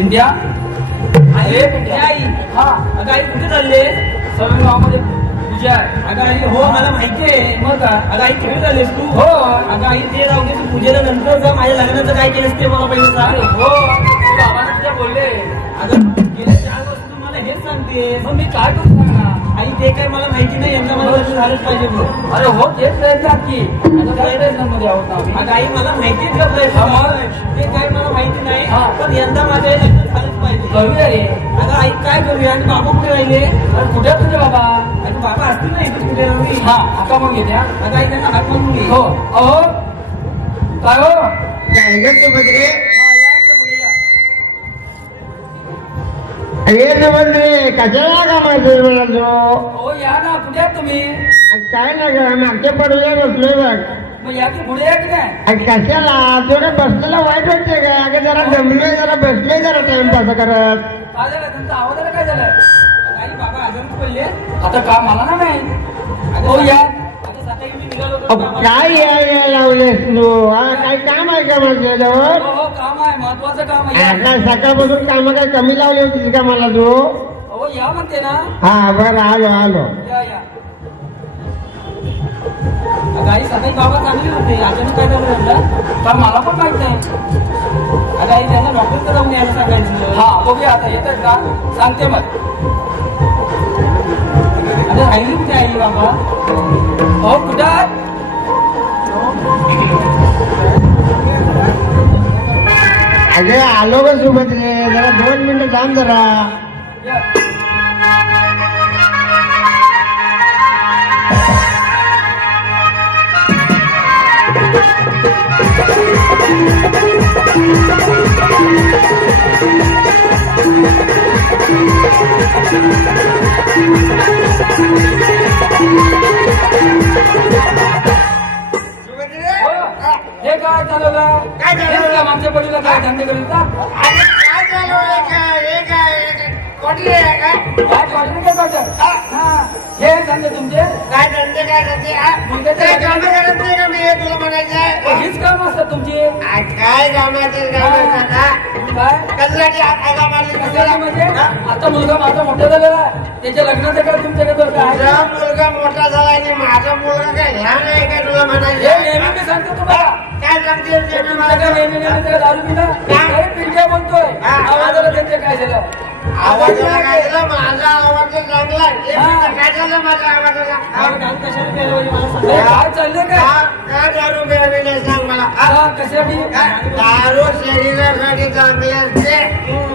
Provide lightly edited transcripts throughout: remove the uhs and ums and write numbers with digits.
India अरे आई हा अगं आई कुठे चालले? सर्व गावामध्ये पूजा आहे. अगं आई हो मला माहिती आहे. मग काय अगं आई तिकडे चाललेस तू? हो. अगं आई ते राहू दे, तू पूजेला नंतर जा. माझ्या लग्नाचं काय केलंस ते मला पहिले सांग. हो बाबांना तुझ्या बोलले. अगं गेल्या 4 वर्ष तू मला हेच सांगते. मग मी काय करू सांग ना. आई ते काय मला माहिती नाही. यंदा मला लग्न झालंच पाहिजे म्हणून. अरे हो तेच प्रयत्न की प्रयत्नामध्ये आहोत आम्ही. अगं आई मला माहितीच का प्रयत्न हा, मग? ते काय मला माहिती नाही. हा. पण यंदा माझं हे लग्न झालंच पाहिजे. करूया रे. अगं आई काय करूया? आणि बाबा कुठे राहिले? अरे कुठे आहे तुझे बाबा? आणि बाबा असतील ना इथे कुठे राहून? हा आता मग येते. अगं आई त्यांना हात मागून घे. हो अहो काय हो काय ग सुभद्रे? हा या असं पुढे या. अरे सुभद्रे कशाला का माहिती म्हणालो? हो या ना कुठे आहेत तुम्ही? काय ना ग मागच्या पडव्या बसलोय बघ. मग या की पुढे या की काय? आणि कशाला थोडं बसलेला वाईट वाटतंय का? अगं जरा दमलोय जरा बसलोय जरा टाइमपास करत. काय झालं तुमचा आवाजाला काय झालंय? आई बाबा अजून बोलले. आता का मला ना नाही. हो या. आता सकाळी मी निघालो होतो अहो, कामाला. काय यायला लावलेस तू? हा काय काम आहे का माझ्याजवळ? हो हो काम आहे महत्वाचं काम आहे. काय सकाळपासून काम काय कमी लावली होतीस का मला तू? हो या म्हणते ना. हा बरं आलो आलो. या या. अगं आई सकाळी बाबा चांगली होते. अचानक काय झालं त्यांना? तर मला पण माहित नाही. अगं आई त्यांना डॉक्टरकडे जाऊन यायला सांगायचं. हा बघूया आता येतात का सांगते मग. अगं राहिली कुठे आई बाबा? हो कुठं आहे? अगं आलो ग सुभद्रे जरा 2 मिनिटं थांब जरा. या. सुभद्रे हो. हे काय चालवलं? काय चालवलं? हेच का मागच्या पडीला काय धंदे करीत का? अरे काय झालं हे काय कोटी आहे काय? काय कॉटन काय कॉटन? हा हे धंदे तुमचे काय धंदे काय करते? काय काम करत नाही का मी हे तुला म्हणायचं? हीच काम असतात तुमची. काय कामाचे काम काय कशासाठी हाताला मारली कशाला कशाला? म्हणजे आता मुलगा माझा मोठा झालेला आहे. त्याच्या लग्नाचं काय तुमच्याकडे काय तुझा मुलगा मोठा झाला आणि माझा मुलगा काय लहान आहे काय तुला हे म्हणायचं? नेहमी मी सांगतो तुम्हाला. काय सांगते ते मी मला मला नेहमी नेहमी त्याला दारू पिला काही पिंट्या म्हणतोय. हा. आवाजाला त्यांचे काय झालं? आवाजाला काय झालं? माझा आवाज चांगला आहे. हा. काय झालं माझ्या आवाजाला? अगं दारू कशाला प्यायला पाहिजे मला सांग. हे काय चाललंय काय? काय दारू प्यावी नाही सांग मला? हा, कशासाठी? दारू शरीरासाठी चांगली असते.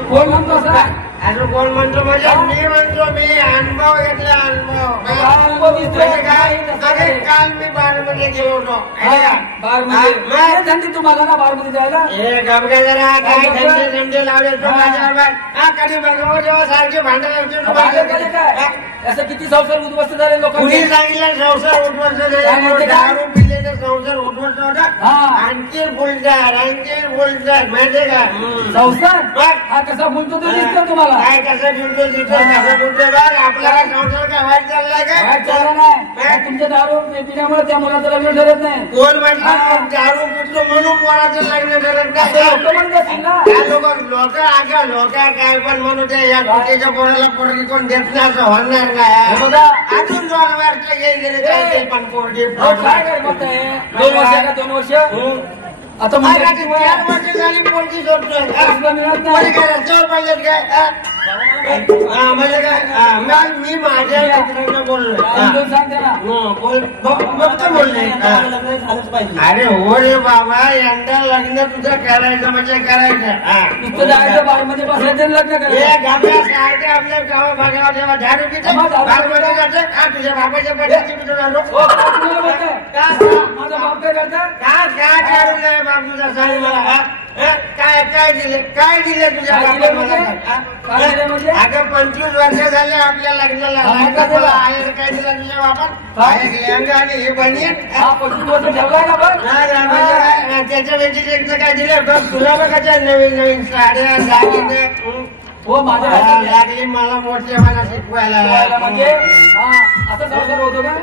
कोण म्हणतो असं? असं कोण म्हणतो म्हणजे मी म्हणतो. मी अनुभव घेतला अनुभव. काय अनुभव दिसतोय? म्हणजे काय? अरे काल मी बारमध्ये गेलो होतो. बार मध्ये धंदे तुम्हाला ना बार मध्ये जायला. हे गमका जरा काय धंदे लावले तू माझ्यावर? हा कधी बघावं जेव्हा सारखे भांडण असते तू बाहेर गेले माझ्याकडे. काय असं किती संसार उद्ध्वस्त झाले कुणी लोकांचे. सांगितलं संसार उठवत काय म्हणते काय? दारू पिलेलं संसार उठवत होता. हा. आणखी बोलतात माहितीये का? संसार बघ. हा कसा बोलतो तो दिसतो तुम्हाला. काय कसं बोलतो तिथं कसं बोलतो बघ. आपल्याला संसार काय वाईट चाललाय काय का? चाललं नाही. तुमच्या दारू पिण्यामुळे त्या मुलाचं लग्न ठरत नाही. कोण म्हटलं हा. दारू पितो म्हणून पोराचं लग्न ठरत असं नाही? लोकं म्हणत असतील ना. त्या लोक काय पण म्हणू दे. या कुठेच्या पोराला पोरगी कोण देत नाही असं होणार हे नाही. बघा अजून 2 वर्ष गेले चालते पण पोरगी अहो, काय काय म्हणताय? 2 वर्ष का 2 वर्ष आता म्हणजे 4 वर्ष झाली पोरगी सोडतोय. कसलं मिळत नाही. म्हणजे काय रस्त्यावर पडलेत काय? म्हणजे काय? मी माझ्या मित्रांना बोललोय. समजून सांग त्याला. फक्त बोलले. मला लग्न झालंच पाहिजे. अरे हो रे बाबा यंदा लग्न तुझं करायचं म्हणजे करायचं. नुसतं जायचं बार मध्ये बसायचं आणि लग्न हे करायचं. गावात सारखे आपल्या गावा भागावर जेव्हा दारू पिते बारमध्ये जाते. तुझ्या बाबाच्या पट्ट्याची पितो दारू. हो, काय तुम्हाला बोलताय? माझा बाप काय करता? काय दारू नाही बाप तुझा सांग मला. काय दिले तुझ्या काय दिले बापाला? म्हणजे? काय दिले म्हणजे? अगं 25 वर्ष झाले आपल्या लग्नाला. मग काय दिलं? आहेर काय दिला तुझ्या बापात? एक लेहंगा आणि हे बनियन. हा 25 वर्ष ठेवलाय का पण? त्याच्या व्यतिरिक्त काय दिलं बघ. तुला बघायच्या नवीन साड्या दागिने. हो माझ्या लागली मला मोठेपणा शिकवायला. म्हणजे हा आता संसार होतो का?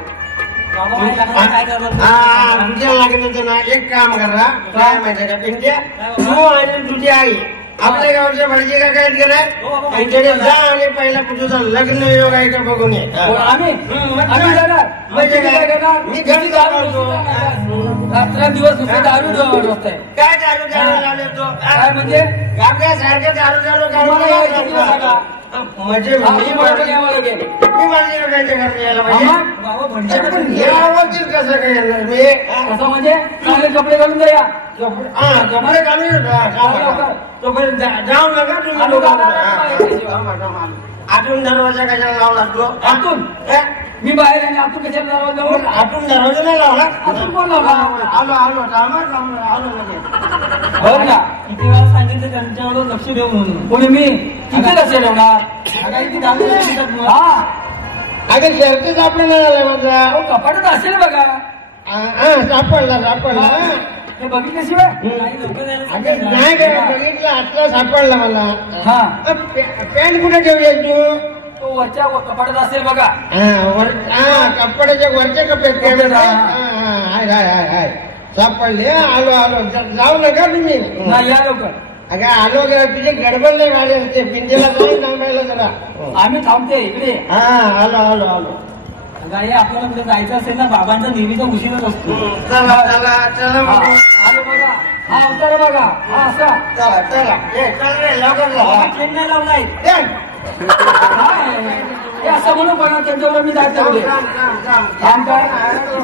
बाबा माझ्या लग्नाला काय करणार? तुझ्या लग्नाचं ना एक काम करा. काय माहिती का पिंट्या? तू आणि तुझी आई आपल्या गावच्या भटजी काका आहेत का नाही हो बाबा, त्यांच्याकडे जा आणि पहिला तुझं लग्न योग आहे का बघून ये कोण आम्ही आम्ही जाणार म्हणजे काय करणार? मी घरी जातो रात्रंदिवस नुसतं दारू बसताय काय दारू दारू लावले तो काय म्हणजे आपल्यासारखं दारू दारू तुम्हाला यायचं दिवस आहे का? म्हणजे आम्ही म्हणतो यावं लागेल. मी माझ्या लोकांच्या घरी यायला पाहिजे आम्हा? बाबा भटजी पण हे आवाज कसं काय येणार मी कसं म्हणजे चांगले कपडे घालून जाया कपडे घालून तोपर्यंत जाऊ नका तुम्ही आलो लोकं. का? आतून दरवाजा कशाला लावला तो आतून मी बाहेर आणि आतून कशाला जावं जाऊ आतून दरवाजा नाही लावला आतून कोण लावला? आलो आलो आलो लगेच हो ना किती वेळा सांगितलं त्यांच्यावर लक्ष देऊ म्हणून कोणी मी किती लक्ष ठेवणार आता इथे दारू पितात मग. हा अगं शर्टच आपल्याला झाला माझा अहो, कपाटात असेल बघा सापडला हे बघितल्याशिवाय काही लवकर यायला अगं सांगितलं. नाही काय बघितलं आतला सापडला मला हा पॅन्ट कुठे ठेवली तू तो वरच्या कपाटात असेल बघा कपड्याच्या वरच्या कपड्यात हाय सापडले आलो आलो जाऊ नका तुम्ही नाही या लवकर अगं आलो का तुझे गडबड नाही झाले ते पिंजेला जाऊन थांबायला जरा आम्ही थांबते इकडे हा आलो आलो आलो गाई आपल्याला कुठे जायचं असेल ना बाबांचा नेहमीचा उशीरच असतो चला चला चला हा, आलो बघा हा अवतार बघा हा असा चला चला चल रे लवकर बाबा जा ट्रेन नाही लावलाय हा, हे असं म्हणू बघा त्यांच्यावर मी जायचं पुढे थांब काय काय अडकलं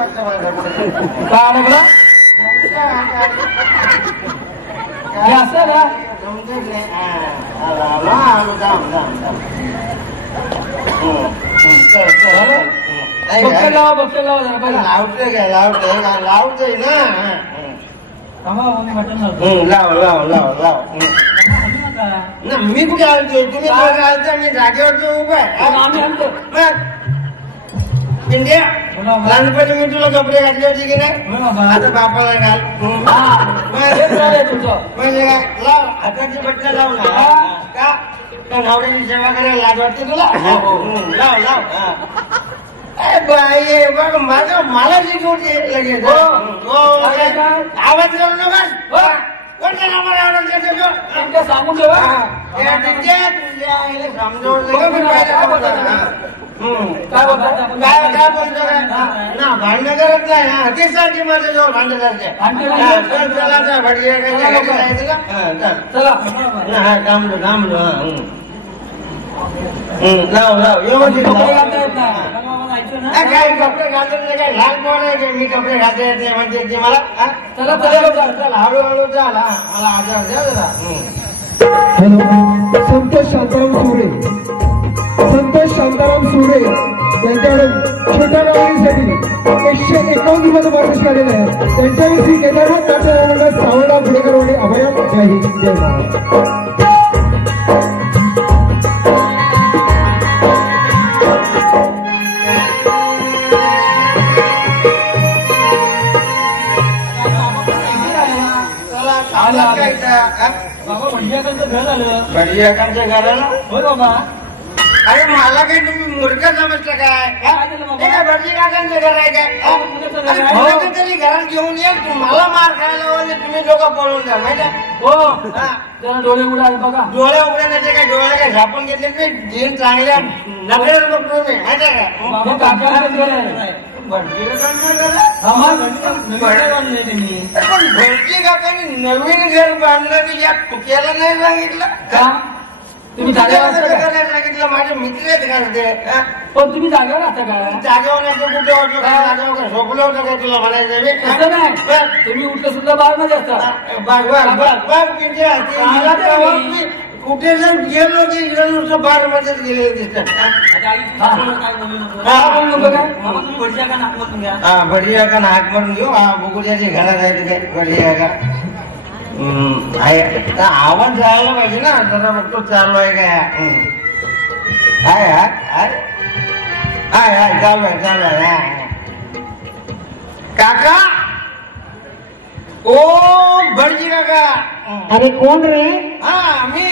हे असं ना बघते लावा जरा बघा लावतोय ना थांबा बाबा, मी मटण लावतो. लाव आणू नका. ना मी कुठे आलतोय तुम्ही दोघं आलते मी जागेवरती उभा पण आम्ही आणतो इंडिया हो बाबा. लहानपणी मी तुला कपडे घातले होते की नाही हो बाबा. आता बापाला घाल हेच राहिलंय तुमचं म्हणजे काय लाव हाताची बटणं लाव ना का त्या नवऱ्याची सेवा करायला लाज वाटते तुला लाव लाव ए बाई बघ माझं मला शिकवते लगेच आवाज करू नका कोणत्या नावाला आवाज करतो तुमच्या सांगून ठेवा काय बोलतो ना भांडणं करत नाही हा ते सारखी माझ्या जवळ भांडण करते चला भटजी चला थांबलो लाव लाव व्यवस्थित कपडे लाव. घालता येत नाही बाबा जायचं ना काय कपडे घालतो म्हणजे काय लहान पोर आहे की मी कपडे घालता येत नाही म्हणते ती मला चला चला चल हळूहळू चाल मला आजार द्या जरा हॅलो संतोष शांताराम सुरे संतोष शांताराम सुरे यांच्याकडून छोट्या गावांसाठी 151 मध्ये मार्गदर्शन आलेलं आहे त्यांच्यावर श्री केदारनाथ नाट्य मंडळ सावळा पुढेकर वडे अभयम जय हिंद जय महाराज बाबा भटजीकांचं घर झालं भटजीकांच्या घराला होय बाबा अरे मला काही तुम्ही मूर्ख समजता काय काय झालं बाबा? ते काय भटजीकाकांचं घर आहे काय कुणाचं घर आहे? अरे कुणाचं तरी घरात घेऊन ये तुम्हाला मार खायला म्हणजे तुम्ही लोक पळून जा माहिती आहे? हो हा. जरा डोळे उघडा बघा डोळे उघडण्याचे काय डोळ्याला काय झापून घेतले मी जीन चांगल्या नगरेवर बघतो मी माहिती आहे का हे काकांचं घर आहे भटजीकाकांचं घर आहे? हा, मग? नवीन घर बांधलंय त्यांनी. पण भटजी काकांनी नवीन घर बांधलं की या तुक्याला नाही सांगितलं का तुम्ही जागेवर असता का? नाही सांगितलं माझे मित्र आहेत का ते हा? पण तुम्ही जागेवर असता का जागेवर नाही तर कुठे होतो का जागेवर का झोपलं होतं का तुला म्हणायचं मी असं नाही बरं. तुम्ही उठलं सुद्धा बाहेर मध्ये असता मला तेव्हा मी कुठे जर गेलो की इकडे नुसतं बार मध्येच गेलेलं दिसतात आता आई तुम्हाला काय बोलू नको हा. काय बोलू नको काय बाबा तुम्ही भटजीकाका नाक मधून घ्या हा भडिया का हाक मारून घेऊ हा बुकुल्याची घरात आहे काय भडिया का आहे तर आवाज जायला पाहिजे ना जरा बघतो चालू आहे काय हाय हाय हाय हाय हाय चालू आहे हाय. काका ओ भटजी काका अरे कोण रे हा मी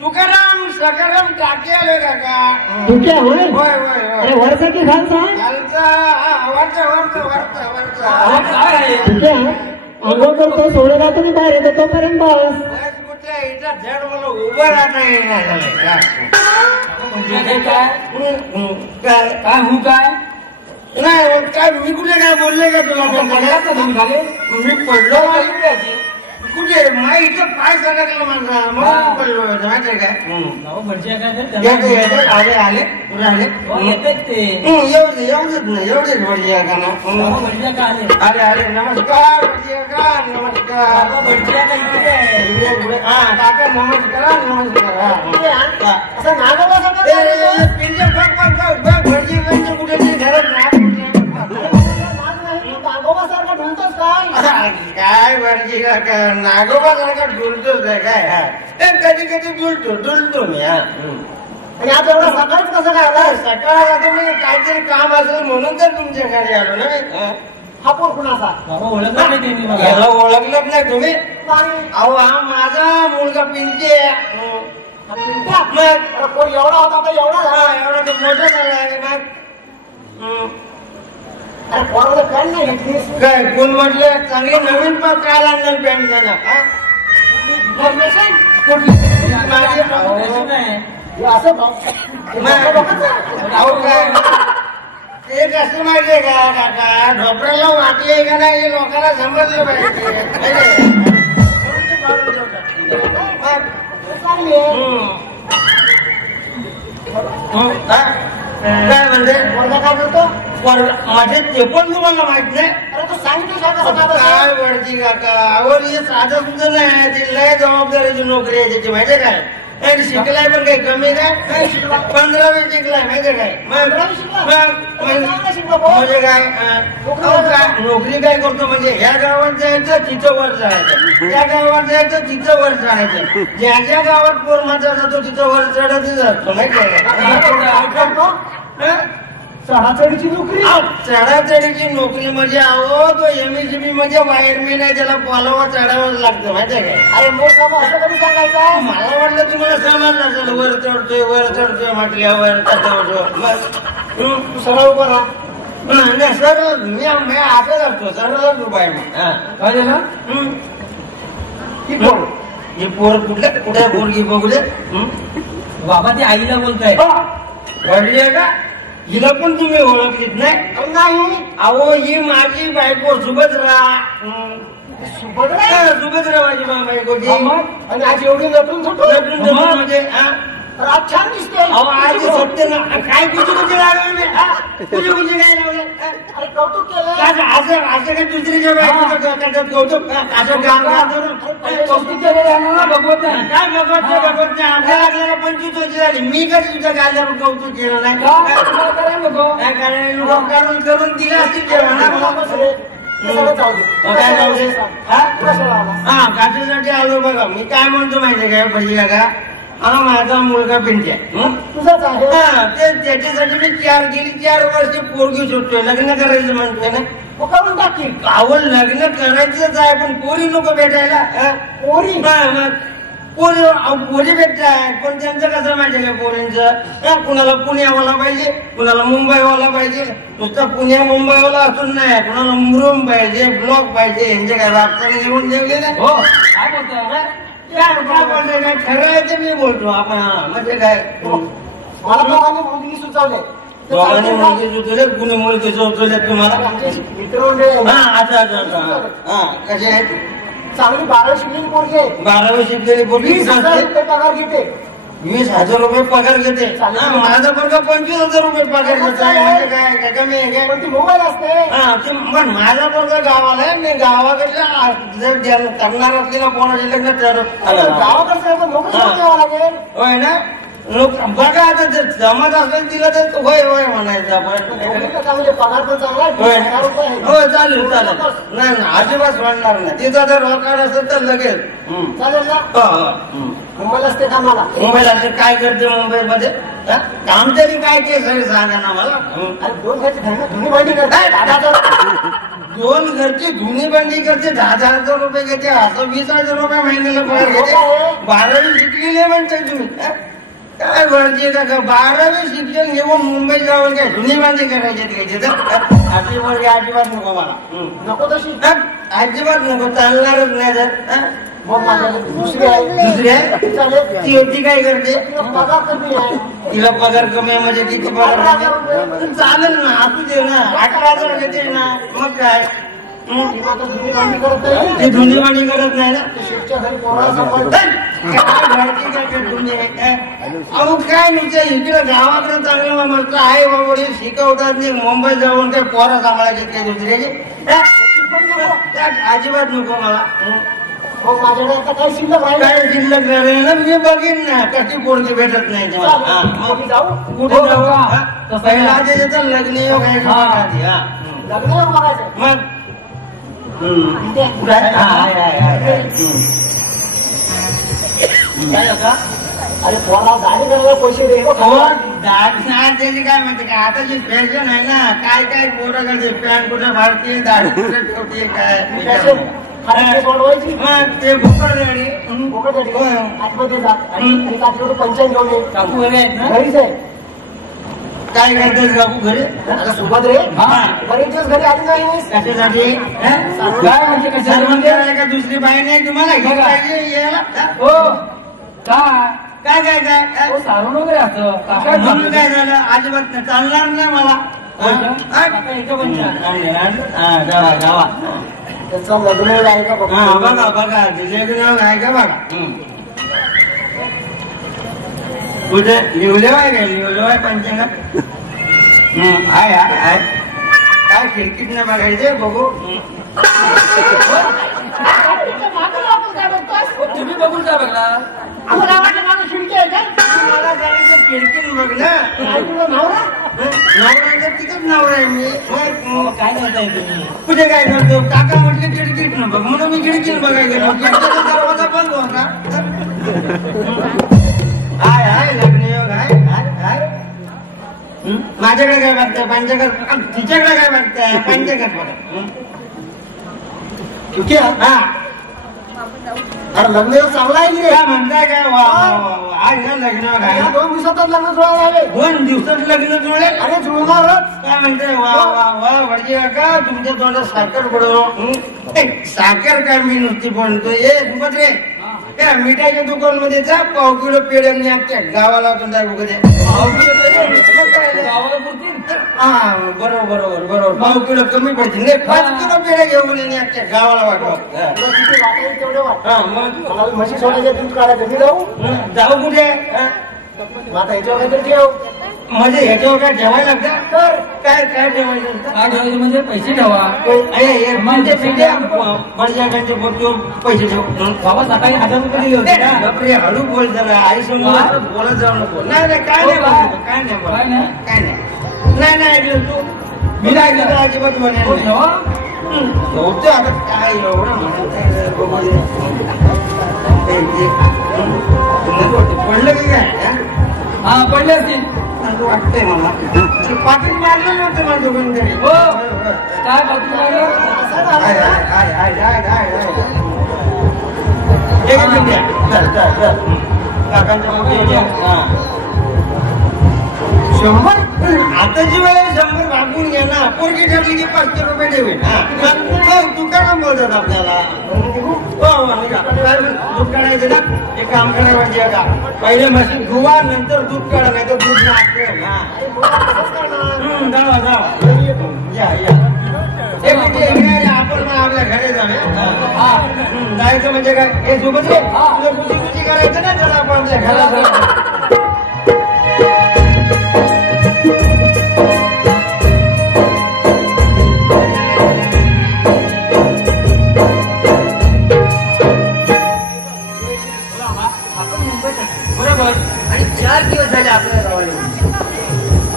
तुकाराम सकाराम टाके आलोय काका तू क्या होय होय होय अरे होय वरचा की खालचा खालचा वरचा वरचा वरचा वरचा आवाज काय आहे तू क्या आंघोळ करतो सोडून राहतो मी बाहेर येतो तोपर्यंत बस बसल्या इथं धड मला उभं राहता येणार झालंय. म्हणजे काय काय काय हू काय नाही काय मी कुठे काय बोलले का तुला पडलात ना तुम्ही खाली मी पडलो माहिती काय ती? कुठे मा इथं पाय सरकला माझा मग पडलो माहितीये काय अहो भटजी काय आले आले कुठे आले येतात ते एवढेच नाही एवढेच भटजी का ना बाबा भटजी का आले अरे अरे नमस्कार भटजी का नमस्कार बाबा भटजी का इकडे आहे. हा काका नमस्कार नमस्कार हा असं नागोबा पिंजर बघ भटजी कुठे घरात नागोबा सारखा ढुलतोस काय काय भटजी का नागोबा सारखा डुलतोच आहे काय कधी कधी डुलतो मी हा आणि आज एवढा सकाळीच कसं काय आलाय सकाळ तुम्ही काहीतरी काम असेल म्हणून तर तुमच्याकडे आलो ना मी हा पोर कुणाचा बाबा ओळखलं नाही त्यांनी मला याला ओळखलंच नाही तुम्ही नाही. अहो हा माझा मुलगा पिंटे हा पिंट्या? मग अरे पोर एवढा होता तर एवढा झाला हा, एवढा तो मोठा झाला आहे मग अरे पोराला पॅन्ट नाही घेतलीस काय कोण म्हटलं चांगली नवीन पण काल आणलं पॅन्ट त्यांना माझी तशी नाही. हे असं बघ. अहो काय ते कसं माहितीये का काका ढोपऱ्याला वाटले का नाही हे लोकांना समजलं पाहिजे चांगली आहे. काय म्हणते पोरगा काय करतो माझे ते पण तुम्हाला माहित नाही अरे तू सांगितलं काय कसं काय बसं? काय वडची काका आवड हे साधं सुद्धा नाही ती लय जबाबदारीची नोकरी आहे त्याची माहितीये काय आणि शिकलाय पण काही कमी काय 15वी शिकलाय माहितीये काय 15वी शिकला? चांगला शिकला भाऊ. म्हणजे काय नोकरी काय करतो म्हणजे ह्या गावात जायचं तिथं वर चढायचं त्या गावात जायचं तिथं वर चढायचं ज्या ज्या गावात पोरमाचा जातो तिथं वर चढत जातो माहितीये काय काय करतो? चढाचढीची नोकरी चढाचढीची नोकरी म्हणजे अहो तो एमएसबी म्हणजे वायरमॅन आहे त्याला पोलावा चढावंच लागतं माहितीये काय अरे मोठ बाबा असं कधी सांगायचं मला वाटलं तुम्हाला समजलं असेल वर चढतोय म्हटल्यावर तू सरळ उभं राहा नाही सर मी असं करतो सरळ उपाय काय झालं ही पोर ही पोर कुठे पोरगी बघू दे बाबा ते आईला बोलताय घडली का हिला पण तुम्ही ओळखलीत नाही नाही अहो ही माझी बायको सुभद्रा सुभद्रा सुभद्रा माझी बायको आणि आज एवढी नटून थटून म्हणजे तर आज छान दिसते अहो आज सत्य ना काय कुठे लागले कुठे काय लावले अरे कौतुक केलं असं काही दुसरीच्या बायकोचं कौतुक असं गाव कौतुक केलं जाणार ना भगवत नाही काय बघत नाही आपल्या लागलेला 25 वर्ष झाली मी कधी तुझ्या गाल्यावर कौतुक केलं नाही काय करायला नको काय कारण करून दिलं असतील जेवण सगळं जाऊ दे काय जाऊ दे कशाला आला? हा काठीसाठी आलो बघा मी काय म्हणतो माहितीये काय भजी का हा माझा मुलगा पिंट्या तुझाच आहे हा त्याच्यासाठी मी गेली 4 वर्ष पोरगी शोधतोय लग्न करायचं म्हणतोय ना मग करून टाकी आवड लग्न करायचंच आहे पण पोरी नको भेटायला पोरी पोरी भेटतात पण त्यांचं कसं माहिती का पोरींचं कुणाला पुण्यावाला पाहिजे कुणाला मुंबईवाला पाहिजे नुसतं पुण्या मुंबईवाला असून नाही कुणाला मुरुम पाहिजे ब्लॉक पाहिजे यांचे काय बापसाने घेऊन ठेवले नाही हो काय बोलताय काय बोलतोय काय ठरवायचं मी बोलतो आपण म्हणजे काय मला दोघांनी मुलगी सुचवले दोघांनी मुलगी सुचवले कुणी मुलगी सुचवले तुम्हाला मित्रमंडळी हा असं हा कसे आहेत चांगली 12 शिकलेली पोरगी आहे 12वी शिकलेली पोरगी 20,000 रुपये पगार घेते 20,000 रुपये पगार घेते माझा वर्ग 25,000 रुपये पगार घेतो म्हणजे काय कमी आहे काय पण ती मोबाईल असते हा पण माझा वर्ग गावाला आहे मी गावाकडल्या जर करणार असली ना कोणाचे लग्न तर गावाकडचं नोकरी द्यावं लागेल होय ना लोक बघा आता जर जमत असेल तिला तर होय होय म्हणायचं आपण चांगले पगार पण चांगला होय 20,000 रुपये आहे. हो चालेल नाही अजिबात सोडणार नाही तिचा जर रोकार असेल तर लगेच चालेल ना मुंबईला असते का मला मुंबईला असं काय करते मुंबईमध्ये काम तरी काय ते सगळं सांगा ना मला अरे 2 घरची धुणी भांडी करताय 10,000 2 घरची धुणी भांडी करते 10,000 रुपये घेते असं 20,000 रुपये महिन्याला पगार घेते 12वी शिकलेली म्हणताय तुम्ही काय वरची का 12वी शिक्षण घेऊन मुंबईत जावं काय धुणी भांडी करायची अजिबात नको मला नको तशी अजिबात नको चालणारच नाही जर मग माझ्याकडे दुसरी आहे. दुसरी आहे चालेल. ती काय करते? पगार कमी आहे. तिला पगार कमी आहे म्हणजे किती पगार 18,000 रुपये. चालेल ना, असू दे ना, 18,000 घेते ना, मग काय. ती आता जुनी मांडी करत नाही. ती धुंदीवाणी करत नाही ना. शेठच्या घरी पोराला सांभाळते. घरची काय पेटून दे, काय? अहो काय नुसतं इकडे गावाकडे चांगलं मस्त आहे बाबा, शिकवतात नाही. मुंबईत जाऊन काय पोरं सांभाळायचे काय दुसऱ्याचे? अजिबात नको मला. मग माझ्याकडे आता काय शिल्लक राहिलं? काय शिल्लक राहिले ना, मी बघीन ना कशी पोरगी भेटत नाही तेव्हा. आम्ही जाऊ. कुठे जाऊ का? पहिला त्याचं लग्न योग आहे का बघा आधी, हा. लग्न येऊन बघायचं. मग इथे. काय होता? अरे पोराला दाढी करायला पैसे दे. हो, त्याची काय माहिती का, आताची फॅशन आहे ना, काय काय पोरं करते, पॅन्ट कुठे फाडते, दाढी कुठे ठेवते, काय सोडवायची. मग ते भुकर गाडी. आतमध्ये जा आणि काठीवर पंचायत घेऊन ये. काकू घरी आहेत ना? घरीच आहे. काय करते बापू घरी? आता सुभद्रे बरेच दिवस घरी आली नाही. कशासाठी? काय म्हणजे कशासाठी सर्वंत म्हणजे? आहे का दुसरी बाई नाही तुम्हाला घेऊन पाहिजे यायला? हो काय काय काय काय हो, सारून वगैरे असं काका म्हणून काय झालं? अजिबात नाही, चालणार नाही मला. काका इथं पण जा. गावा गावा. त्याचं लग्न आहे का बघ. हा बघा बघा, लग्न आहे का बघा. कुठे लिवले आहे काय? लिवले आहे पंचांगात? आहे आहे. काय खिडकीत नाही बघायचे बघू. तुम्ही बघून जा बघला. आम्हाला वाटलं माझं खिडकी आहे काय? मला सांगितलं खिडकीत बघ ना. काय तुला नवरा? नवरा तिथंच नवरा आहे मी. काय करताय तुम्ही? कुठे काय करतो? काका म्हटलं खिडकीत न बघ म्हणून मी खिडकीत बघायला गेलो. खिडकीचा दरवाजा बंद होता. हाय हाय लग्न योग आहे. हाय माझ्याकडे काय बघताय? पंचायत. तिच्याकडे काय बघताय? पंचायत बघा. खिडकी आहे? हा अरे लग्न चांगला आहे की रे? काय म्हणताय काय? वा आहे ना लग्न योग आहे. या 2 दिवसातच लग्न जुळायला आले. 2 दिवसात लग्न जुळले. अरे जुळणारच. काय म्हणताय? वा वा वा वडजी काका, तुमच्या तोंडात साखर पडो. साखर काय मी नुसती बोलतोय. ए सुभद्रे, त्या मिठाईच्या दुकान मध्ये जा, 1 किलो पेढे आणि अख्ख्या गावाला तुमच्या उगदे. गावाला पुरतील? हा बरोबर बरोबर बरोबर. 1 किलो कमी पडतील. नाही 5 किलो पेढे घेऊन आणि अख्ख्या गावाला वाटवा. तुला किती वाटायला तेवढे वाट. हा मग मला म्हशी सोडायचं दूध काढायचं. मी जाऊ. जाऊ कुठे? हा? मग आता याच्यावर काहीतरी ठेव. म्हणजे ह्याच्यावर काय ठेवायला लागतं? तर काय काय ठेवायचं असतं? काय ठेवायचं म्हणजे पैसे ठेवा. म्हणजे बडजागांच्या पोटीवर पैसे ठेव. बाबा सकाळी 1000 रुपये दिले होते ना. बापरे, हळू बोल जरा. आई समोर बोलत जाऊ नको. नाही नाही काय नाही बोलतो, काय नाही बोलतो. काय नाही? काय नाही. नाही नाही ऐकलं तू. मी नाही ऐकलं. तर अजिबात म्हणेल हो, नाही. ठेवा. होतं आता काय एवढं म्हणत बघू दे. पडलं की काय? हा पडले असतील. असं वाटतंय मला. पाकिट मारलं नव्हतं माझं दुकानकडे. हो काय बाकी राहिलं? हाय हाय हाय हाय हाय हाय. एक मिनिट द्या. चल काकांच्या मोठी. हा 100. आताची वेळ 100 भागून घ्या ना. पोरगी ठरली की 500 रुपये ठेवेल. तू काय बोलतात आपल्याला? हो निघा. काय दूध काढायचं ना, एक काम करायला पाहिजे का, पहिले मशीन धुवा, नंतर दूध काढा, नाही तर दूध लागतं. जावा जावा. या या. आपण मग आपल्या घरी जाऊया. जायचं म्हणजे काय? हे सोबत रे तुझं कुची करायचं ना, चला आपण आमच्या घरात जाऊ. बरोबर. आणि 4 दिवस झाले आपल्याला गावाला.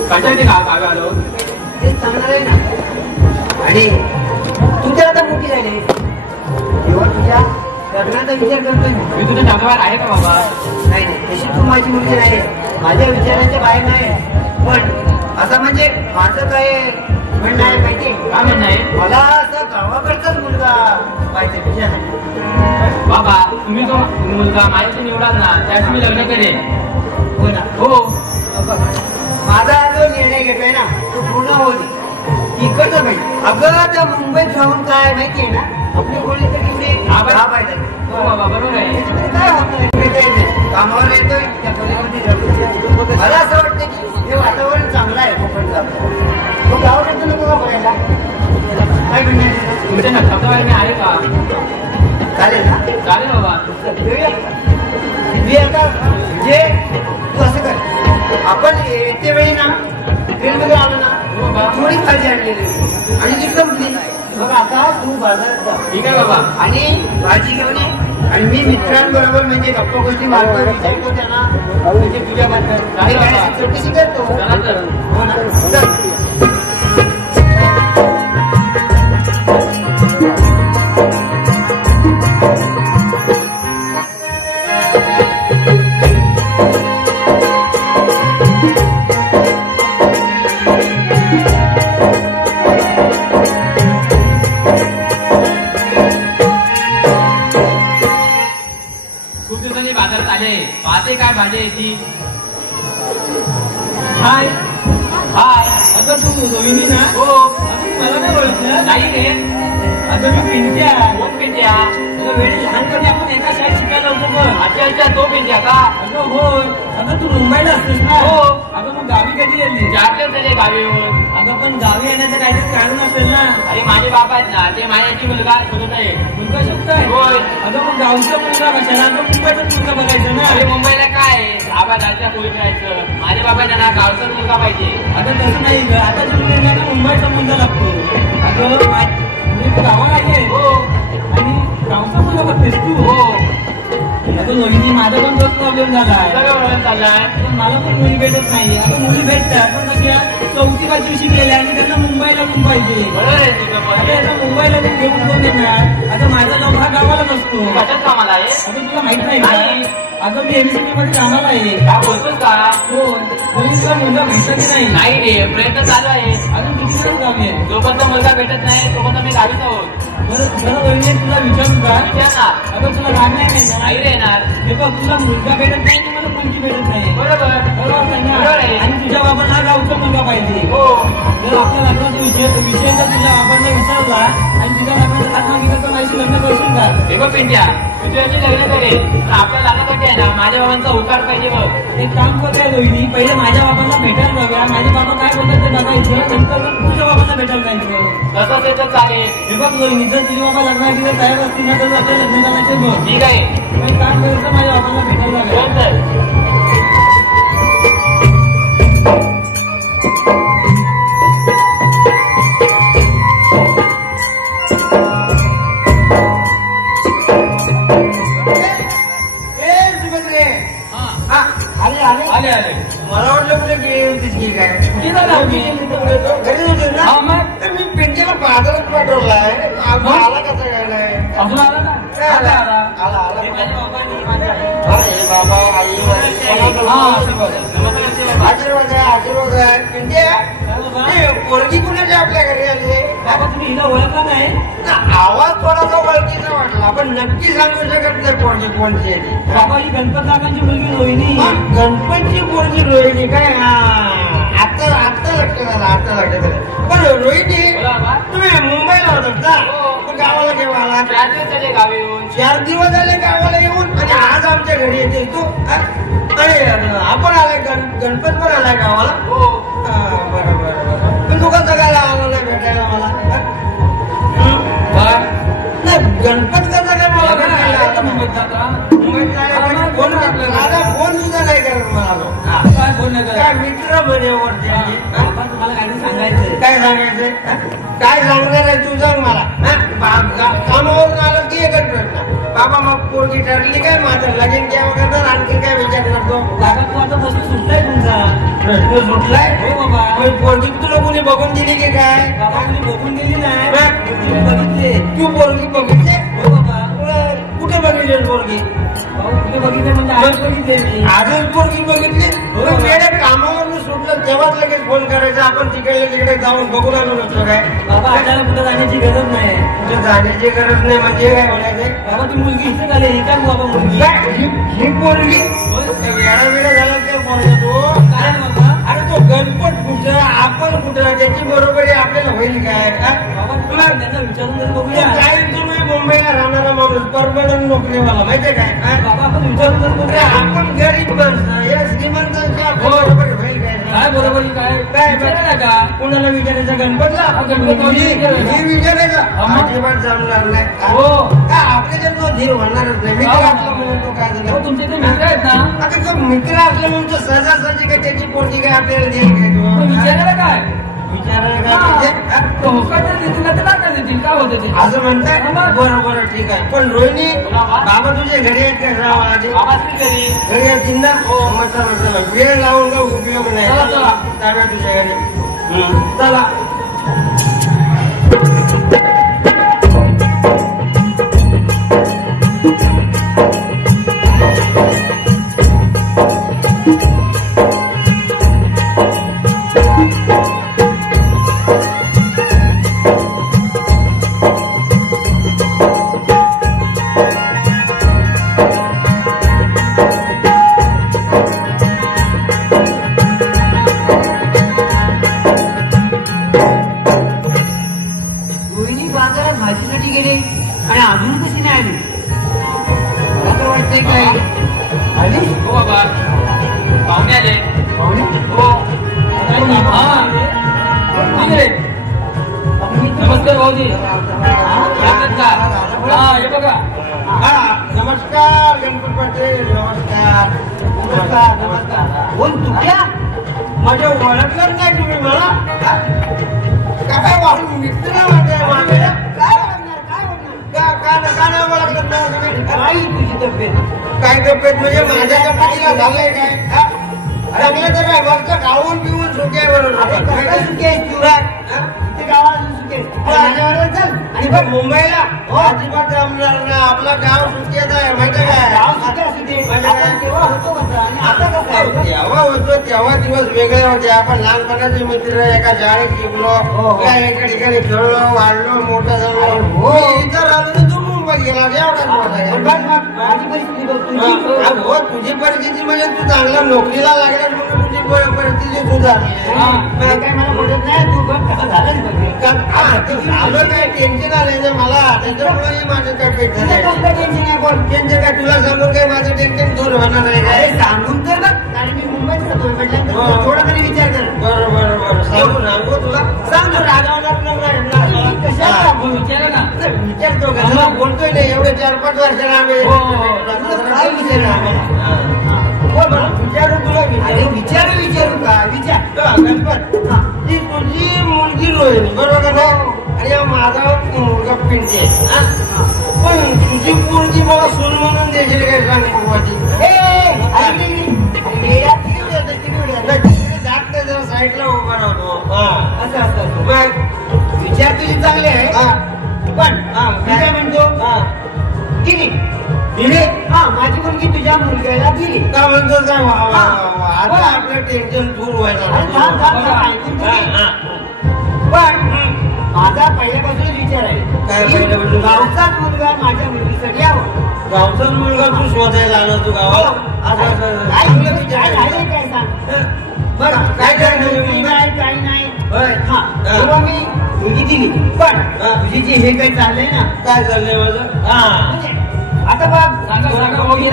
कशासाठी गावी आलो? ते चांगलं आहे ना. आणि तू तर आता मोठी झाली, तेव्हा तुझ्या लग्नाचा विचार करतोय. मी तुझ्या जागेवर आहे का बाबा? नाही नाही, तशी तू माझी मुलगी नाही, माझ्या विचाराच्या बाहेर नाही. पण आता म्हणजे माझं काय म्हणणं आहे माहिती? काय म्हणणं आहे? मला असं गावाकडचाच मुलगा पाहिजे तुझ्यासाठी. बाबा तुम्ही जो मुलगा माझ्याशी निवडाल ना, त्यास मी लग्न करेन. हो ना? हो माझा जो निर्णय घेतलाय ना, तो पूर्ण होईल. इकडचं बाई अगं त्या मुंबईत जाऊन काय माहितीये ना आपली कोणी तर तिकडे हो बाबा बरोबर आहे. काय होतं कामावर येतोय त्या पलीकडे जातो. मला असं वाटतं की हे वातावरण चांगलं आहे कोकणचं. मग गावात येतो नको का बघायला काय म्हणण्याचं तुमच्या नक्षत्रावर मी आहे का? चालेल ना चालेल बाबा. मी आता म्हणजे तू असं कर आपण येते वेळी ना ट्रेनमध्ये आलो ना थोडी भाजी आणलेली आणि ती संपली. मग आता तू बाजारात जा. ठीक आहे बाबा. आणि भाजी घेऊन ये आणि मी मित्रांबरोबर म्हणजे गप्पा गोष्टी मारतो विचारतो त्यांना म्हणजे तुझ्याबद्दल आणि काय चौकशी करतो. चला तर. हो ना चल. खूप दिवसांनी बाजारात आले. पाहते काय भाजी याची. हाय हाय. अगं तू रोहिणी ना? हो. मला नाही ओळखलं. नाही रे. अगं मी पिंट्या. कोण पिंट्या? अगं वेळी लहानपणी आपण एका शाळेत शिकायला होतो बघ. अच्छा अच्छा तो पिंट्या का? अगं होय. अगं तू मुंबईला असतेस ना? हो. अगं मग गावी कधी येते? 4 दिवस झाले गावी येऊन. अगं पण गावी येण्याचं काहीतरी कारण असेल ना? अरे माझे बाबा आहेत ना ते माझ्याची मुलगा शोधत आहे. मुलगा शकतोय? होय. अगं मग गावचा मुलगा कशाला? अगं मुंबईचा मुलगा बघायचा ना? अरे मुंबईला काय आहे? आबा दादच्या खोलीत राहायचं. माझे बाबा त्यांना गावचा मुलगा पाहिजे. अगं तसं नाही ग. आताच्या मुलींना मुंबईचा मुलगा लागतो. अगं म्हणजे तू गावाला आहे हो आणि गावचा मुलगा बघतेस तू. हो. अगं रोहिणी माझा पण तोच प्रॉब्लेम झालाय. सगळं वळण चाललाय. पण मला पण मुली भेटत नाही. आता मुली भेटतात पण कशा 4थी 5वी शिकलेल्या आणि त्यांना मुंबईला पण पाहिजे. बरोबर आहे तुझं पण. अरे आता मुंबईला पण घेऊन कोण देणार? आता माझा जॉब हा गावाला नसतो. कशात कामाला आहे? अगं तुला माहित नाही नाही. का? अगं मी एमसीपी मध्ये कामाला आहे. काय बोलतोस का? हो. मुलींचा मुलगा भेटला की नाही? नाही रे प्रयत्न चालू आहे. अजून किती दिवस गावी आहे? जोपर्यंत मुलगा भेटत नाही तोपर्यंत मी गावीच आहोत. बरं रोहिणी तुला विचारू का? विचार ना. अगं तुला राग नाही ना? नाही रे येणार. हे बघ तुला मुलगा भेटत नाही की मला मुलगी भेटत नाही. बरोबर बरोबर आहे ना? बरोबर आहे. आणि तुझ्या बाबांना गावचा मुलगा पाहिजे. हो. जर आपल्या लग्नाचा विषय जर तुझ्या बाबांना विचारला आणि तुझ्या लग्नाचा हात मागितला तर माझी लग्न करशील का? हे बघ पिंट्या तुझ्याशी लग्न करेल तर आपल्या लग्नासाठी आहे ना माझ्या बाबांचा होकार पाहिजे बघ. एक काम कर काय रोहिणी पहिले माझ्या बाबांना भेटायला जाऊया. माझे बाबा काय बोलतात ते बघायचं नंतर तुझ्या बाबांना भेटायला जायचं. तसं ते तर चालेल. हे बघ रोहिणी जर तुझे बाबा लग्नासाठी जर तयार असतील ना तर आपल्या लग्न करायचं बघ. ठीक आहे. मग एक काम करायचं माझ्या बाबांना भेटायला जाऊया. कोण तर? आले आले आले आले. मला वाटलं कुठे गेली होतीस की काय कुठे झाला आम्ही? घरी होते ना. हा मग तर मी पिंटीला बाजारात पाठवलाय. आला कसा काय अजून आला ना? आला आला आला आला हे माझ्या बाबांनी माझ्या अरे बाबा आई हा आशीर्वाद आहे. नमस्ते बाबा. आशीर्वाद आहे आशीर्वाद आहे पिंट्या काय बाबा? ते पोरगी कुणाची आपल्या घरी आली बाबा तुम्ही हिला ओळखला नाही? ना, आवाज थोडासा ओळखीचा वाटला पण नक्की सांगू शकत नाही पोरगी कोणची आहे ती. बाबा ही गणपत काकांची मुलगी रोहिणी. मग गणपतची पोरगी रोहिणी काय आता आता लक्षात आलं आता लक्षात आलं. पण रोहिणी बोला बाबा. तुम्ही मुंबईला होतात ना मग गावाला केव्हा आला? 4 दिवस झाले गावी येऊन. 4 दिवस झाले गावाला येऊन आणि आज आमच्या घरी येते तू हा? अरे आपण आलाय गणपत पण आलाय गावाला. हो. बरं बरं बरं पण तू कसं काय आला नाही भेटायला मला हा? काय? नाही गणपत कसं काय मला भेटायला आला नाही? मुंबईत जाता? मुंबईत जायला म्हणजे फोन माझा फोन सुद्धा नाही करत मला तो. हा. काय बोल नाही काय मित्र म्हणे वरती हा? बाबा तुम्हाला काहीतरी सांगायचंय. काय सांगायचंय हा? काय सांगणार आहे तू सांग मला हा? कामावरून आलं की एकच प्रश्न बाबा मग पोरगी ठरली काय माझं लगीन केव्हा करणार आणखी काय विचार करतो काका तू आता बसून सुटलाय तुमचा. प्रश्न सुटलाय हो बाबा. मग पोरगी तुला कोणी बघून दिली की काय बाबा कोणी बघून गेली नाही. हा? तुम्ही बघितले. तू पोरगी बघितली हो बाबा. कुठे बघितली पोरगी भाऊ कुठे बघितले म्हणजे आज बघितले मी. आजच पोरगी बघितली मग वेळेत कामावरून सुटलं तेव्हाच लगेच फोन करायचा आपण तिकडे तिकडे जाऊन बघून आलो नसतो काय बाबा आपल्याला कुठं जाण्याची गरज नाही. कुठे जाण्याची गरज नाही म्हणजे काय म्हणायचं बाबा ती मुलगी इथे झाली ही काय बाबा मुलगी? काय? ही पोरगी वेळा वेळा झाला त्या पोरगा तो काय बाबा? अरे तो गणपत कुठं आपण कुठं त्याची बरोबरी आपल्याला होईल काय बाबा तुला त्यांना विचारून तरी बघूया. काय तुम्ही मुंबईला राहणारा माणूस परमनंट नोकरीवाला माहितीये काय बाबा आपण विचारून तरी बघूया. आपण गरीब माणसं या श्रीमंतांच्या बरोबर होईल काय काय बरोबर काय काय विचारायला का कुणाला विचारायचं गणपतला मी विचारायचं अजिबात जमणार नाही हो. का आपले जर तो धीर होणारच नाही मित्र असला म्हणून तो काय झालं तुमचे ते मित्र आहेत ना आता तो मित्र असला म्हणून तो सहजासहजी काय त्याची पोटी काय आपल्याला देईल काय मग तो विचारायला काय विचारायला काय म्हणजे तो होकार तर देतील ना त्याला काय देतील काय होतं ते असं म्हणताय बरं बरं ठीक आहे पण रोहिणी बाबा तुझे घरी आहेत का राव आजी घरी आहेत ना मग चला वेळ लावून का उपयोग नाही जाऊया तुझ्या घरी चला भाजीसाठी गेले आणि अजून कशी नाही आली मला तर वाटतंय काय आली हो बाबा पाहुणे आले पाहुणे हो नमस्कार भाऊजी येतात का हे बघा नमस्कार गणपत पाटील नमस्कार नमस्कार नमस्कार कोण तू क्या माझ्या ओळखलं नाही तुम्ही मला काय वाटून मित्र वाटत काय नाही ओळखलं तुम्ही काय तुझी तब्येत काय तब्येत म्हणजे माझ्या तब्येतीला झालंय काय चांगलं तर आहे वरचं खाऊन पिऊन सुके आणि बघ मुंबईला अजिबात जमणार ना आपला गाव सुट्यात आहे माहिती काय तेव्हा होतो तेव्हा दिवस वेगळे होते आपण लहानपणाचे मित्र एका शाळेत शिकलो एका ठिकाणी खेळलो वाढलो मोठा झालो इथं राहिलो तर तू मुंबईत गेला एवढा तुझी परिस्थिती म्हणजे तू चांगला नोकरीला लागला म्हणून तुझी परिस्थिती सुधारली काय मला बोलत नाही तू बघ कसं झालं झालं काय टेन्शन आलं मला त्याच्यामुळे माझं काय टेन्शन टेन्शन काय तुला सांगून काय माझं टेन्शन दूर होणार नाही काय सांगून तर बघ कारण मी मुंबईत म्हटल्यानंतर थोडा तरी विचार कर बरं बरं बरं सांगू तुला सांग रागावणार विचारा ना विचारतो का बोलतोय नाही एवढे 4-5 वर्षाला आम्ही काय विचारू तुला विचारू का विचार गणपत ती तुझी मुलगी रोहिणी बरोबर ना आणि माझा मुलगा पिंटी आहे पण तुझी मुलगी मला सून म्हणून देशील काय सांग जात नाही जरा साईडला उभा राहतो असं असं विचार तुझी चांगले आहे पण मी काय म्हणतो दिली दिली माझी मुलगी तुझ्या मुलग्याला दिली का म्हणतो काय आता आपलं टेन्शन दूर व्हायला पण माझा पहिल्यापासूनच विचार आहे काय पहिल्यापासून गावचाच मुलगा माझ्या मुलगीसाठी यावं गावचाच मुलगा तू शोधायला आला तू गावात काय तुला विचार आहे काय सांग बरं काय काय नाही तेव्हा मी मुलगी दिली पण तुझी जे हे काही चाललंय ना काय चाललंय माझं आता बघ मी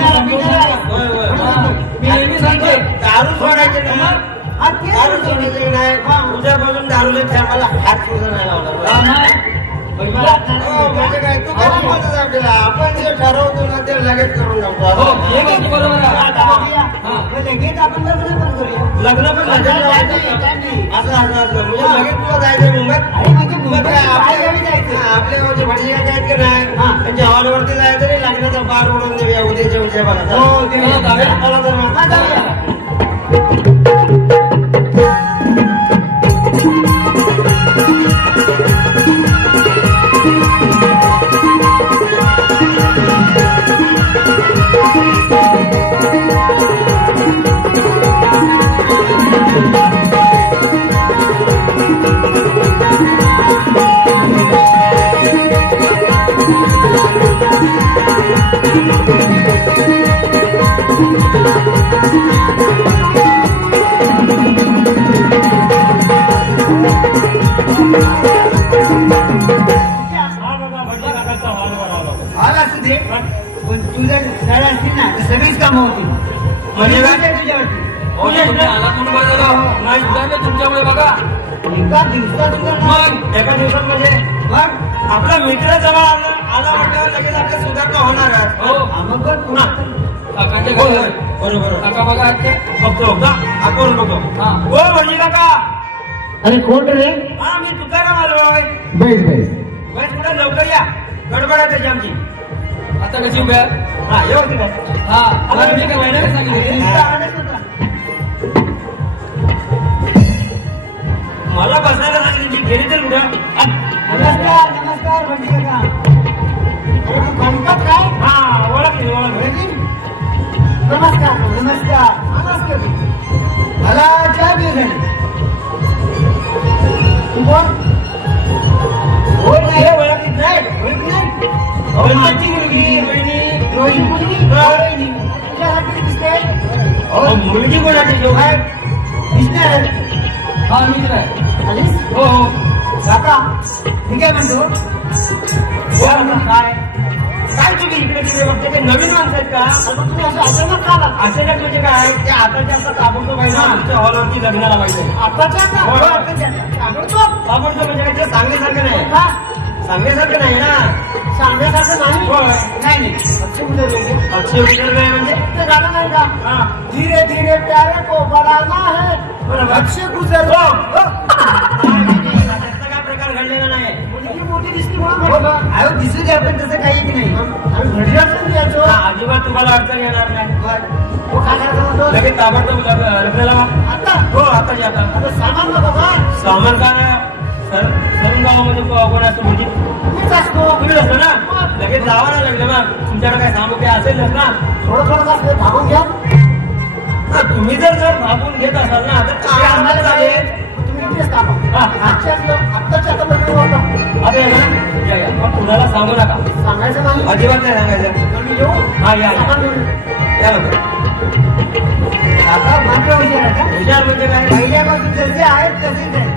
नेहमी सांगतोय दारू सोडायचे दारू सोडायचे नाही उद्यापासून दारूला मला हात सुद्धा नाही लावणार म्हणजे काय तू कधी बोलत आपल्याला आपण जे ठरवतो ना ते लगेच करून टाकतो लगेच आपण लग्न पण असं म्हणजे लगेच तुला जायचं मुंबईत आपल्या गावचे भटजी काय आहेत का नाही त्यांच्या हॉलवरती जायचं तरी लग्नाचा बार उडून देऊया उद्याच्या उद्या मला तर आला तुम्ही बरं झालं नाही सुधारले तुमच्यामुळे बघा एका दिवसात मग एका दिवसात म्हणजे मग आपला मित्र जवळ आला म्हटल्यावर लगेच आपल्या सुधारणा होणार हो मग पण पुन्हा काकांच्या हो, घरी हो. बरोबर काका बघा आजच्या बघतो आपण बघतो हा. हो म्हणजे काका अरे कोण रे हा मी तुकाराम आलोय बैस बैस बस थोडं लवकर या गडबड आहे त्याची आमची आता कशी उभ्या हा व्यवस्थित आहे हा आता मी काय मॅडम सांगितले मला बसायला सांगितली गेली तर कुठं नमस्कार नमस्कार बंटी काका अरे तू गणपत काय हा ओळखली नमस्कार नमस्कार नमस्कार मला 4 दिवस झाले तू कोण होय नाही ओळखली नाही ओळख नाही माझी मुलगी बहिणी रोहिणी मुलगी रोहिणी तुझ्यासारखी दिसते मुलगी कोणाची जो काय दिसणार हा मी काय आलीस हो हो काका मी काय म्हणतो काय काय तुम्ही इकडे तिकडे बघते ते नवीन माणसं आहेत का मग तुम्ही असं अचानक का आला अचानक म्हणजे काय ते आताच्या आता ताबडतोब आहे ना आमच्या हॉलवरती लग्नाला पाहिजे आताच्या का होय. ताबडतोब ताबडतोब म्हणजे काय ते सांगण्यासारखं नाही का सांगण्यासारखं नाही ना सांगण्यासारखं नाही होय. नाही नाही अच्छे उद्या लोक अक्षय विचार काय म्हणजे ते गाणं नाही का हा धीरे धीरे प्यारे को बढ़ाना है बरोबर. अच्छे गुजर हो, हो. त्याचा काय प्रकार घडलेला नाही मुलगी मोठी दिसली म्हणून म्हटलं. अहो दिसू द्या पण तसं काही नाही आणि घडी अडचण द्यायचो हा, अजिबात तुम्हाला अडचण येणार नाही तो काय करायचं म्हणतो लगेच ताबडतोब लग्नाला आता हो आताची आता आता सामान नको का सामान काय सरून गावामध्ये कोण असतो म्हणजे मीच असतो तुम्ही असतो ना लगेच जावं ना लागलं मग तुमच्याकडे काय सांगू काय असेलच ना थोडं थोडं असं थांबून घ्या हा, तुम्ही जर भागून घेत असाल ना तर काय आम्हाला चालेल तुम्ही इकडेच थांबा हा, हा. आत्ताच्या आता लग्न होतं आता या ना या मग कुणाला सांगू नका सांगायचं नाही अजिबात नाही सांगायचं आम्ही येऊ हा या सामान घेऊन. या लवकर. काका मात्र हुशार आहे का हुशार म्हणजे काय पहिल्यापासून जसे आहेत तसेच आहे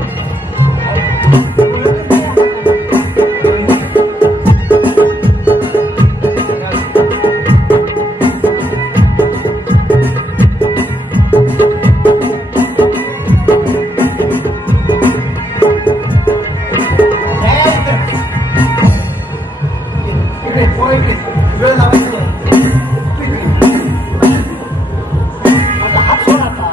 इकडे हो इकडे वेळ लावायचं नाही. तू इकडे. आता हात सोड आता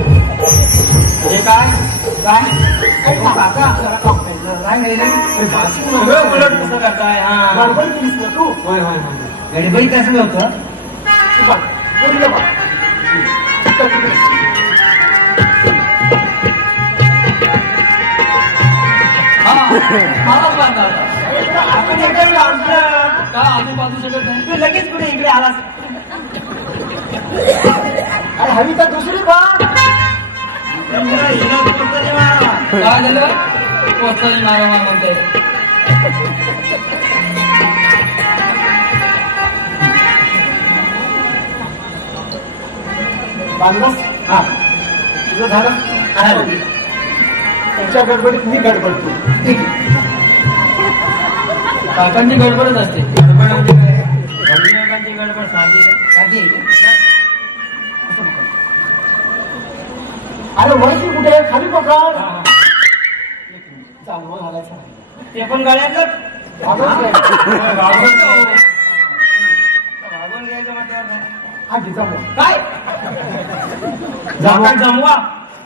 हे काय काय काय काका जरा काम केलं. काय नाही रे. ते भाषिक सगळं म्हणलं. उलट कसं करताय हा गडबड केलीस ना तू होय होय होय गडबडी कसं नव्हतं तू बघ. बोललं बघ. इकडे तिकडे. हा मलाच बांधा आता इकडे आपण इकडे आमचं का आजूबाजू शकत नाही तू लगेच कुठे इकडे आलास अरे हवी तर दुसरी बघ हिला कुठतरी मारा. काय झालं पोचताना नारायण म्हणते बांधलास हा तुझं झालं झालं. तुमच्या गडबडीत मी गडबडतो ठीक आहे काकांची गडबडच असते गडबड म्हणजे काय गडबडांची गडबड साधी साधी आहे का? असं नको. अरे वरची कुठे आहे? खाली पकड हा, हा. चालवा घालायचं आहे. ते पण गळ्यातच वागवून घ्यायचं. वागवून घ्यायचं म्हटल्यावर काय? हा घे जमवा. काय जागा जमवा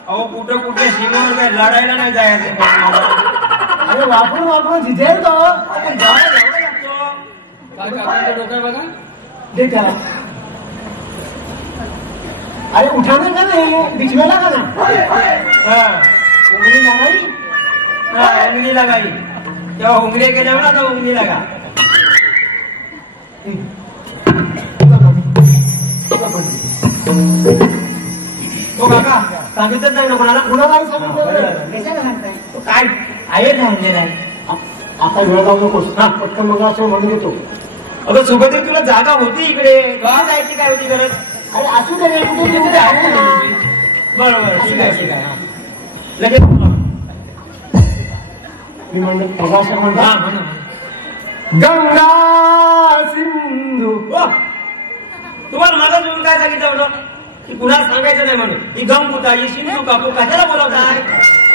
अहो कुठं कुठे सीमेवर काय लढायला नाही जायचं अरे वापरून वापरून झिजेल तो आपण जायला जावं लागतो काय काकांचं डोकं बघा दे त्याला अरे उठाना का नाही बिछवेला का ना हा उंगली लगाई हा, उंगली लगाई तेव्हा उंगली केल्यावर ना तर उंगली लगा तो काका सांगितलंच नाही ना कोणाला कुणालाही सांगितलं कशाला सांगताय? तो काय आहे सांगितलेलं आहे आता वेळ जाऊ नकोस हा पटकन मग असं म्हणून येतो अगं सुभद्रे तुला जागा होती इकडे का जायची काय होती गरज अरे असू दे रे कुठे कुठे आहे ना बरोबर ठीक आहे ठीक आहे हा. लगेच मी म्हणलं प्रवास हा म्हणतो म्हणा गंगा सिंधू सांगितलं होतं की कुणाला सांगायचं नाही म्हणून. ही गंगुताई सिंधू काकू कशाला बोलवताय?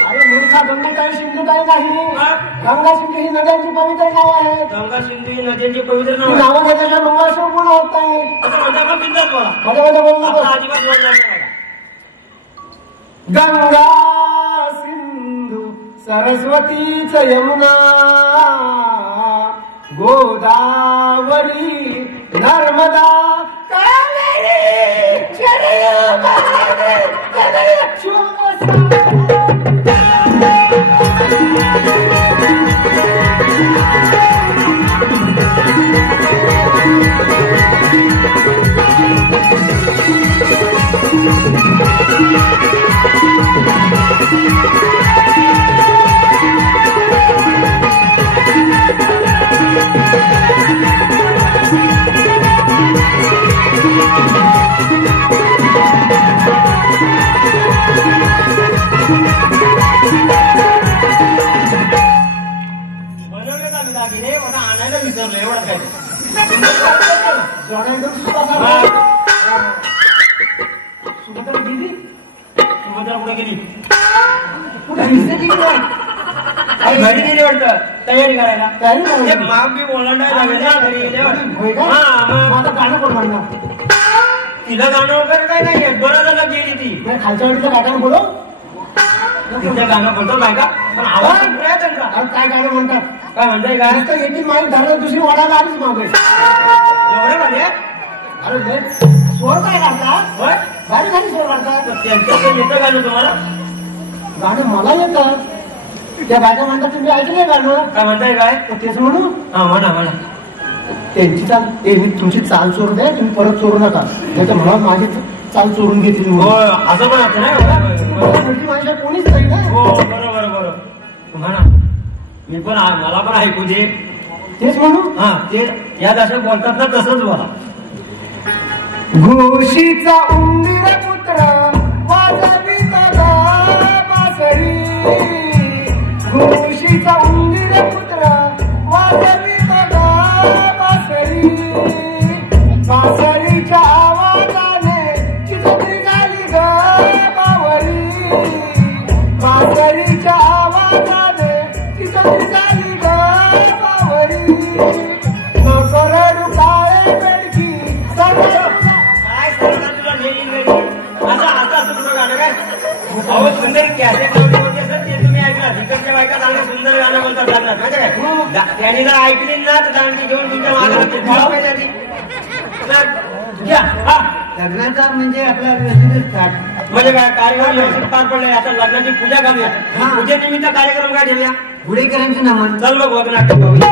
अरे मूर्खा, गंगूताई सिंधुताई नाही, हा? गंगा सिंधू ही नद्यांची पवित्र नाव आहे. गंगा सिंधू ही नद्यांची पवित्र नाव ती आहे. नावं घेतल्याशिवाय मंगळासूर पूर्ण होत नाही. असं म्हणता मग बिंदास बोला. मध्ये बोलू नको. आता अजिबात बोलणार नाही मला. गंगा सिंधू सरस्वतीच यमुना गोदावरी नर्मदा कावेरी बनवलेच आम्ही दागिने, मला आणायला विसरलो एवढं काय. सुभद्रा दिदी सुभद्रा कुठे गेली? कुठे दिसते तिकडे? घरी गेली वाटतं तयारी करायला. तयारी करायला? ते माग बी ओलांडायला लागेल ना घरी गेल्यावर. होय का? हा, मग आता गाणं कोण म्हणणार? तिला गाणं वगैरे काही नाहीये. बरं झालं गेली ती. नाही, खालच्या वाटीचं गाणं बोलव. तिचं गाणं बोलतो बायका, पण आवाज कुठे आहे त्यांचा? अरे काय गाणं म्हणतात? काय म्हणताय काय? नुसतं एकी माईक धरलं, दुसरी वडायला आलीच मागे. एवढे भारी आहे? अरे लय स्वर काय काढतात? होय? भारी भारी स्वर काढतात. तर त्यांच्याकडे येतं गाणं तुम्हाला? गाणं मला येतं. त्या बायका म्हणतात तुम्ही ऐकलंय गाणं? काय म्हणताय काय? तर तेच म्हणू. हा म्हणा म्हणा. त्यांची चाल मी तुमची चाल चोरून द्या, तुम्ही परत चोरू नका. त्याच्या म्हणा माझी चाल चोरून घेतील हो म्हणून. असं पण असतं ना. मुलगी माझ्या कोणीच नाही ना. हो बरोबर बरोबर. म्हणा मी पण मला पण ऐकू दे. तेच म्हणू. हा ते या दशक बोलतात ना तसंच बोला. घोशीचा उंदीर पुत्र वाजवीत बासरी. घोशीचा उंदीर पुत्र वाजवीत बासरी. बासरीच्या आवाजाने चितली झाली ग बावरी. बासरीच्या आवाजाने चितली झाली ग बावरी. नको रडू काळे बेडकी काय सांगणार तुला नाही असं तुझं गाणं काय? अहो सुंदर कॅसेट लावली होती सर, ते तुम्ही ऐकला. तिकडच्या बायका चांगलं सुंदर गाणं बोलतात लग्नात माहिती काय? त्यांनी जर ऐकली ना तर दांडी घेऊन तुमच्या मागे घ्या. हा लग्नाचा म्हणजे आपला व्यवस्थित स्टार्ट. म्हणजे काय कार्यक्रम व्यवस्थित पार पडले. आता लग्नाची पूजा करूया. हा. पूजेनिमित्त कार्यक्रम काय ठेवूया? गुढेकरांचं नमन. चल बघ नाट्य पाहूया.